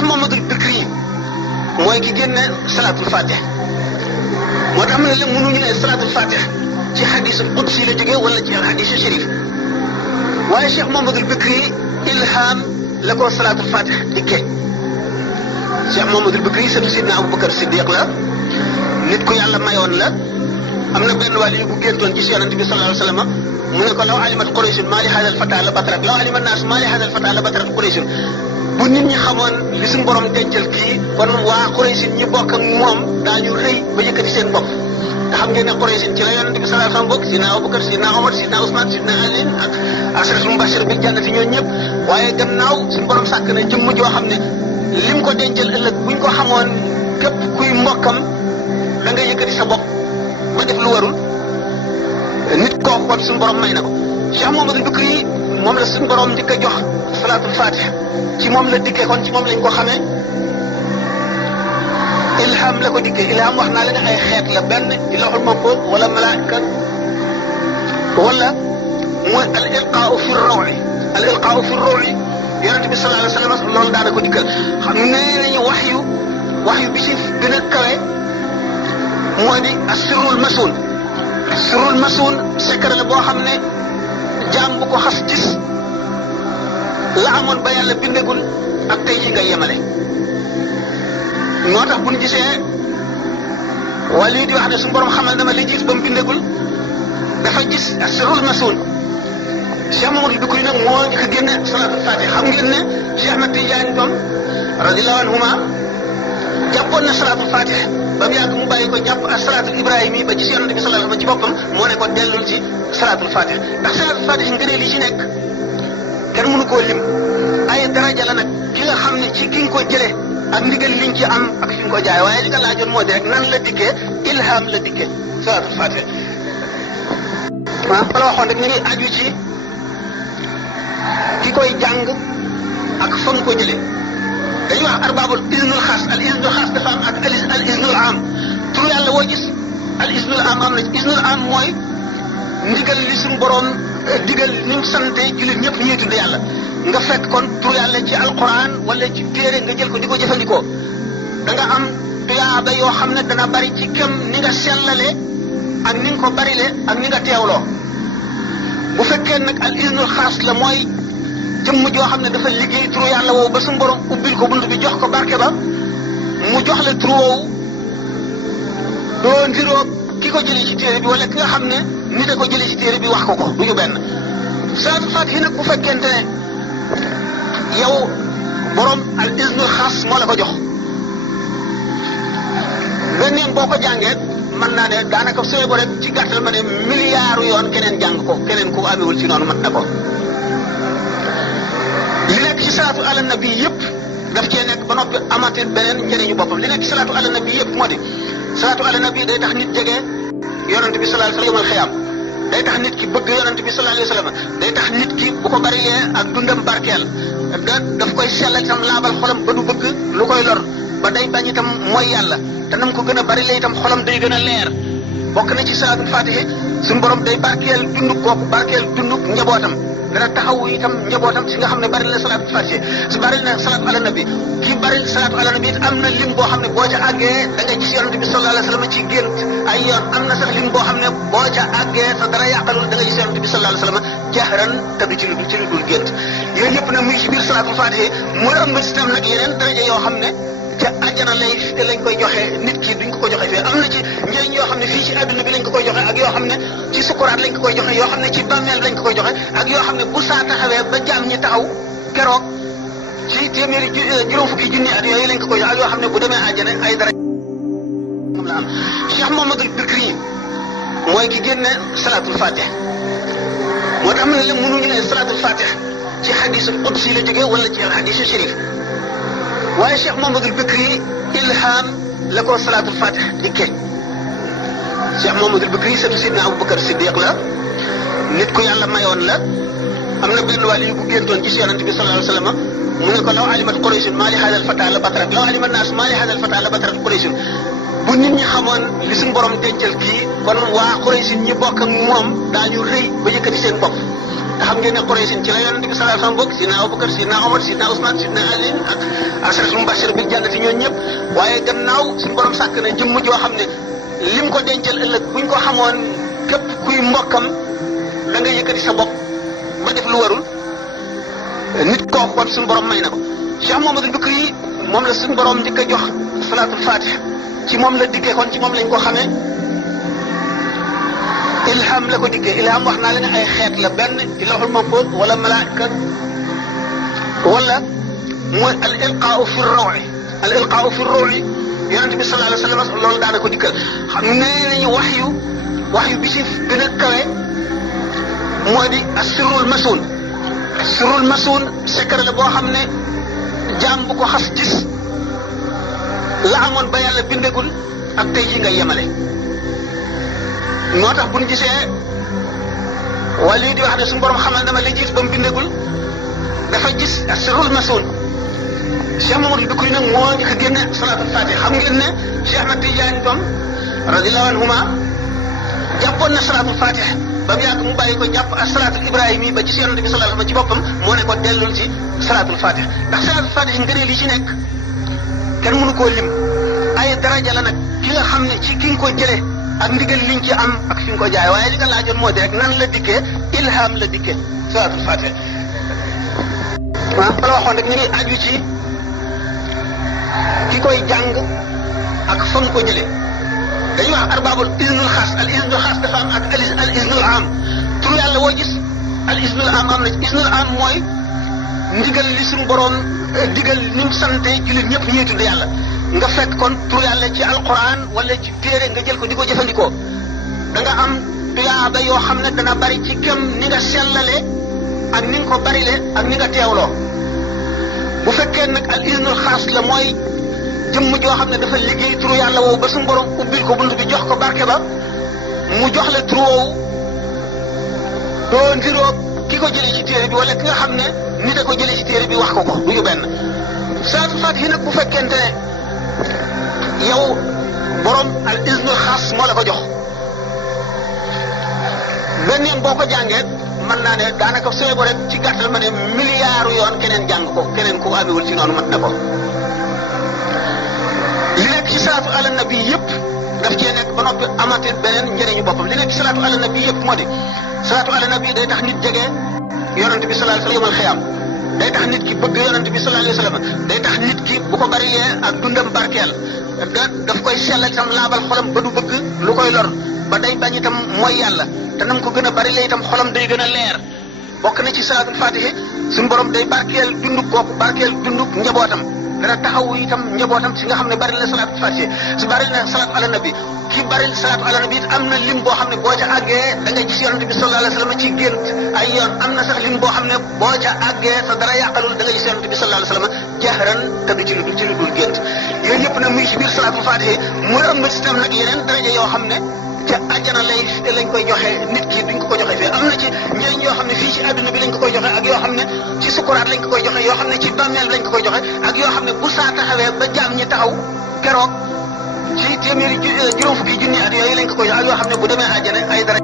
Cheikh Mouhamadoul Bikri mooy ki génne salaatul fatih moo tax ma ne la mënuñu ne salaatul fatih ci xadisul qudsi la jógee wala ci xadisu sharif waaye Cheikh Mouhamadoul Bikri ilham la ko salaatul fatih dikkee Cheikh Mouhamadoul Bikri sëtu Sidna Aboubacar Siddiq la nit ku yàlla mayoon la am na benn wàll yu bu géntoon ci yonent bi sallallahu alayhi wa sallam mu ne ko law alimat Qurayshun maa li haadal fataa la batarat law alimat naas maa li haadal fataa la batarat Qurayshun bu nit ñi xamoon li suñu borom dencal kii kon waa Qurayshun ñi bokk ak moom daañu rëy ba yëkkati seen bopp te xam ngeen ne Qurayshun ci la yonent bi sallallahu alayhi wa sallam bokk Sidna Aboubacar Sidna Omar Sidna Ousmane Sidna Ali ak asharatul mubashir bil jannati ñooñu ñëpp waaye gannaaw suñu borom sàkk na jëmm joo xam ne lim ko dencal ëllëg buñ ko xamoon képp kuy mbokkam da nga yëkkati sa bopp ba def lu warul nit kooku kon suñu borom may na ko Cheikh Mouhamadoul Bikri moom la suñu borom njëkk a jox salaatul fatih ci moom la dikkee kon ci moom lañ ko xamee ilham la ko dikkee ilham wax naa la ne ay xeet la benn ci lawhul mahfuz wala malaaka wala mooy al ilqaau fi ruuhi al ilqaau fi ruuhi yonente bi sallallahu alayhi wa sallam loolu daana ko dikkal xam ne nañu wax yu bi si gën a kawe mooy di asirul masul asirul masul secret la boo xam ne jaam bu ko xas gis la amoon ba yàlla bindagul ak tey ji nga yemale moo tax bu ñu gisee wala yi di wax ne suñu borom xamal dama li gis ba mu bindagul dafa gis asirul masul Cheikh Mouhamadoul Bikri nag moo ñu ko génne salaatul fatih xam ngeen ne Cheikh Ahmad Tidiane doon radiyallahu anhuma jàppoon na salaatul fatih ba mu yàgg mu bàyyi ko jàpp ak salaatul ibrahim yi ba gis yonent bi sallallahu alayhi wa sallam ci boppam moo ne ko dellul ci salaatul fatih ndax salaatul fatih ngëneel li ci nekk kenn mënu koo lim ay daraja la nag ki nga xam ne ci ki nga ko jëlee ak ndigal liñ ci am ak fi nga ko jaay waaye li nga laajoon moo di rek nan la dikkee ilham la dikkee salaatul fatih waaw bala waxoon rek ñu ngi aju ci ki koy jàng ak fa mu ko jëlee dañuy wax arbaabul iznul xaas al iznul xaas dafa am ak al iznul am tur yàlla woo gis al iznul am am na iznul am mooy ndigal li suñu borom digal ni mu sante jullit ñëpp ñuy tudd yàlla nga fekk kon tur yàlla ci alquran wala ci téere nga jël ko di ko jëfandikoo da nga am tuyaaba yoo xam ne dana bari ci kem ni nga sellale ak ni nga ko barile ak ni nga teewloo bu fekkee nag al iznul xaas la mooy jëmm joo xam ne dafa liggéey turu yàlla woowu ba suñu borom ubbil ko bunt bi jox ko barke ba mu jox la turu woowu doo ndiroo ki ko jëlee ci téere bi wala ki nga xam ne nit a ko jëlee ci téere bi wax ko ko du ñu benn salaatul faatihi nag bu fekkente ne yow borom al iznul xaas moo la ko jox beneen boo ko jàngee mën naa ne daanaka sooy bo rek ci gàttal ma ne milliards yoon keneen jàng ko keneen ku amewul ci noonu mën na ko li nekk ci salaatu ala nabi yëpp daf cee nekk ba noppi amatir beneen njëriñu boppam li nekk ci salaatu ala nabi yëpp moo di salaatu ala nabi day tax nit jege yonent bi sallallahu alayhi wa sallam yawmal xiyaam day tax nit ki bëgg yonent bi sallallahu alayhi wa sallam day tax nit ki bu ko barilee ak dundam barkeel daf koy sellal itam laabal xolam ba du bëgg lu koy lor ba day bañ itam mooy yàlla te nam ko gën a barilee itam xolam day gën a leer bokk na ci salaatul faatihi suñu borom day barkeel dunduk kooku barkeel dunduk njabootam dana taxaw itam njabootam si nga xam ne bari na salaatul faatihi su bari na salaatu ala nabi kii bari salaatu ala nabi it am na lim boo xam ne boo ca àggee da ngay gis yonent bi sallallahu alayhi wa sallam ci gént ay yoon am na sax lim boo xam ne boo ca àggee sa dara yàqalul da ngay gis yonent bi sallallahu alayhi wa sallam jahran te du ci lu dul gént yooyu yëpp nag muy ci biir salaatul faatihi mooy am na système nag yeneen daraja yoo xam ne ca àjjana lañ koy joxe nit ki duñ ko joxe fii am na ci njëriñ yoo xam ne fii ci àdduna bi lañ ko koy joxe ak yoo xam ne ci sukuraat lañ ko koy joxe yoo xam ne ci bàmmeel lañ ko koy joxe ak yoo xam ne bu saa taxawee ba jaam ñi taxaw keroog ci téeméeri juróom fukki junni at yooyu lañ ko koy joxe ak yoo xam ne bu demee àjjana ay dara moom la am Cheikh Mouhamadoul Bikri mooy ki génne salaatul fatih moo tax ma ne la mënuñu ne salaatul fatih ci xadisul qudsi la jógee wala ci xadisu sharif waaye Cheikh Mouhamadoul Bikri ilham la ko salaatul fatih dikkee Cheikh Mouhamadoul Bikri sëtu Sidna Aboubacar Siddiq la nit ku yàlla mayoon la am na benn wàll yu bu géntoon gis yonent bi sallallahu alayhi wasallam mu ne ko law alimat Quraysh maa li haadal fataa la batarat law alimat naas maa li haadal fataa la batarat Quraysh bu nit ñi xamoon li suñu borom dencal kii kon waa Quraysh ñi bokk ak moom daañu rëy ba yëkkati seen bopp te xam ngeen ne Quraysh ci la yonent bi sallallahu alayhi wasallam bokk sidna Abubakar sidna Omar sidna Ousmane sidna Ali ak asharatul mubashir bil jannati ñoo ñëpp waaye gannaaw suñu borom sàkk na jëmm joo xam ne lim ko dencal ëllëg buñ ko xamoon képp kuy mbokkam da nga yëkkati sa bopp ba def lu warul nit kooku kon suñu borom may na ko Cheikh Mouhamadou Bikri moom la suñu borom njëkk a jox salaatul fatih ci moom la diggee kon ci moom lañ ko xamee ilham la ko diggee ilham wax naa la ne ay xeet la benn ci lawhul mahfuz wala malaaka wala mooy al ilqaau fi rawi al ilqaau fi rawi yonente bi sallallahu alayhi wa sallam loolu daana ko dikkal xam nee nañu wax yu bi si gën a kawe mooy di asirul masun asirul masun secret la boo xam ne jaam bu ko xas gis la amoon ba yàlla bindagul ak tey yi nga yemale moo tax bu ñu gisee wala yi di wax ne suñu borom xamal dama li gis ba mu bindagul dafa gis asirul masun Cheikh Mamadou Bikri nag moo ñu ko génne salaatul fatih xam ngeen ne Cheikh Ahmad Tidiane tam radiyallahu anhuma jàppoon na salaatul fatih ba mu yàgg mu bàyyi ko jàpp ak salaatul ibrahim yi ba ci yonent bi sallallahu alayhi wasallam ci boppam moo ne ko dellul ci salaatul fatih ndax salaatul fatih ngëneel yi ci nekk kenn mënu koo lim ay daraja la nag ki nga xam ne ci ki nga ko jëlee ak ndigal liñ ci am ak fi nga ko jaay waaye li nga laajoon moo di rek nan la dikkee ilham la dikkee salaatul fatih waaw bala waxoon rek ñu ngi aju ci ki koy jàng ak fa nga ko jëlee dañuy wax arbabul iznul xaas al iznul xaas dafa am ak al iznul am tur yàlla woo gis al iznul am am na iznul am mooy ndigal li suñu borom digal ni mu sante jullit ñëpp ñuy tudd yàlla nga fekk kon tur yàlla ci alquran wala ci téere nga jël ko di ko jëfandikoo da nga am tuyaaba yoo xam ne dana bari ci kem ni nga sellale ak ni nga ko barile ak ni nga teewloo bu fekkee nag al iznul xaas la mooy jëmm joo xam ne dafa liggéey turu yàlla woowu ba suñu borom ubbil ko bunt bi jox ko barke ba mu jox la turu woowu doo ndiroo ki ko jëlee ci téere bi wala ki nga xam ne nit a ko jëlee ci téere bi wax ko du ñu benn salaatul faatihi nag bu fekkente ne yow borom al iznul xaas moo la ko jox benn yoon boo ko jàngee mën naa ne daanaka sooy bo rek ci gàttal ma ne milliards yoon keneen jàng ko keneen ku amewul ci noonu mat na ko li nekk ci salaatu ala nabi yëpp daf cee nekk ba noppi amatir beneen njëriñu boppam li nekk ci salaatu ala nabi yëpp moo di salaatu ala nabi day tax nit jege yonent bi sallallahu alayhi wa sallam yawmal xiyaam day tax nit ki bëgg yonent bi sallallahu alayhi wa sallam day tax nit ki bu ko barilee ak dundam barkeel daf koy sellal itam laabal xolam ba du bëgg lu koy lor ba day bañ itam mooy yàlla te nam ko gën a barilee itam xolam day gën a leer bokk na ci salaatul faatihi suñu borom day barkeel dunduk kooku barkeel dunduk njabootam dana taxawu itam njabootam si nga xam ne bari na salaatul faatihi su bari na salaatu ala nabi ki bari salaatu ala nabi it am na lim boo xam ne boo ca àggee da ngay gis yonent bi sallallahu alayhi wa sallam ci gént ay yoon am na sax lim boo xam ne boo ca àggee sa dara yàqalul da ngay gis yonent bi sallallahu alayhi wa sallam jahran te du ci lu dul gént yooyu yëpp nag muy ci biir salaatul faatihi muy am na si tam nag yeneen daraja yoo xam ne ca àjjana lañ koy joxe nit ki duñ ko ko joxe fii am na ci njëriñ yoo xam ne fii ci àdduna bi lañ ko koy joxe ak yoo xam ne ci sukuraat lañ ko koy joxe yoo xam ne ci bàmmeel lañ ko koy joxe ak yoo xam ne bu saa taxawee ba jaam ñi taxaw keroog ci téeméeri juróom fukki junni at yooyu lañ ko koy joxe ak yoo xam ne bu demee àjjana ay dara